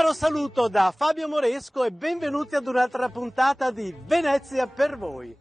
caro saluto da Fabio Moresco e benvenuti ad un'altra puntata di Venezia per voi.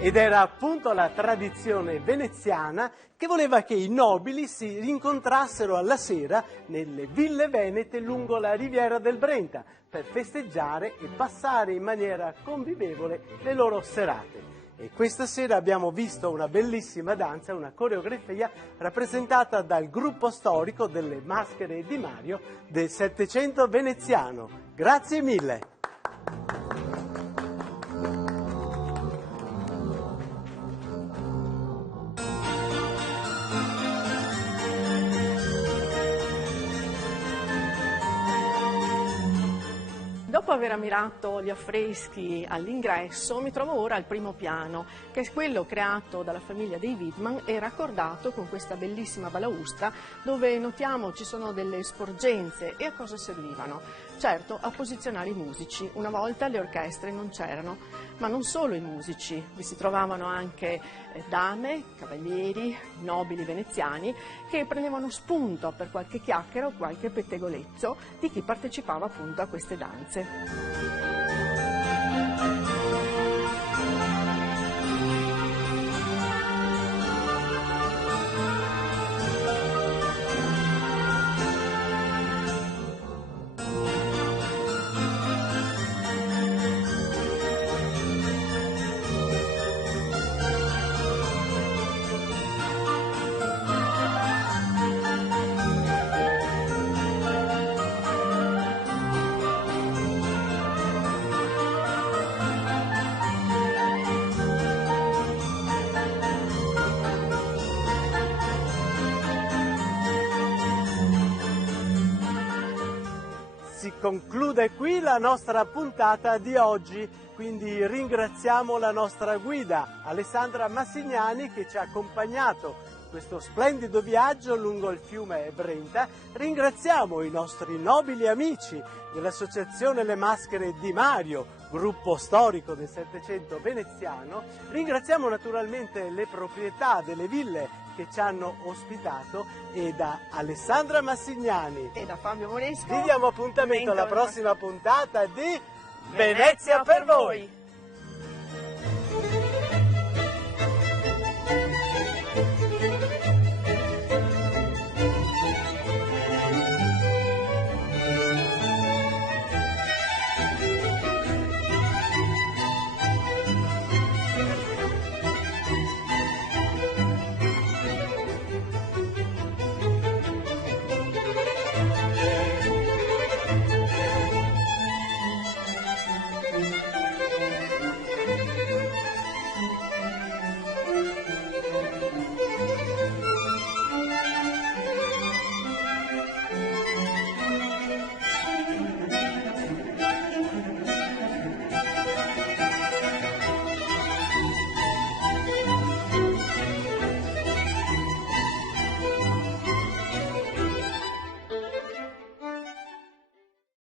Ed era appunto la tradizione veneziana che voleva che i nobili si rincontrassero alla sera nelle ville venete lungo la riviera del Brenta per festeggiare e passare in maniera convivevole le loro serate. E questa sera abbiamo visto una bellissima danza, una coreografia rappresentata dal gruppo storico delle Maschere di Mario del Settecento veneziano. Grazie mille! Dopo aver ammirato gli affreschi all'ingresso, mi trovo ora al primo piano, che è quello creato dalla famiglia dei Wittmann e raccordato con questa bellissima balaustra dove notiamo ci sono delle sporgenze. E a cosa servivano? Certo, a posizionare i musici. Una volta le orchestre non c'erano, ma non solo i musici, vi si trovavano anche dame, cavalieri, nobili veneziani che prendevano spunto per qualche chiacchiera o qualche pettegolezzo di chi partecipava appunto a queste danze. Si conclude qui la nostra puntata di oggi, quindi ringraziamo la nostra guida Alessandra Massignani che ci ha accompagnato questo splendido viaggio lungo il fiume Brenta. Ringraziamo i nostri nobili amici dell'Associazione Le Maschere di Mario, gruppo storico del Settecento veneziano. Ringraziamo naturalmente le proprietà delle ville che ci hanno ospitato e da Alessandra Massignani E da Fabio Moresco vi diamo appuntamento alla prossima puntata di Venezia per voi!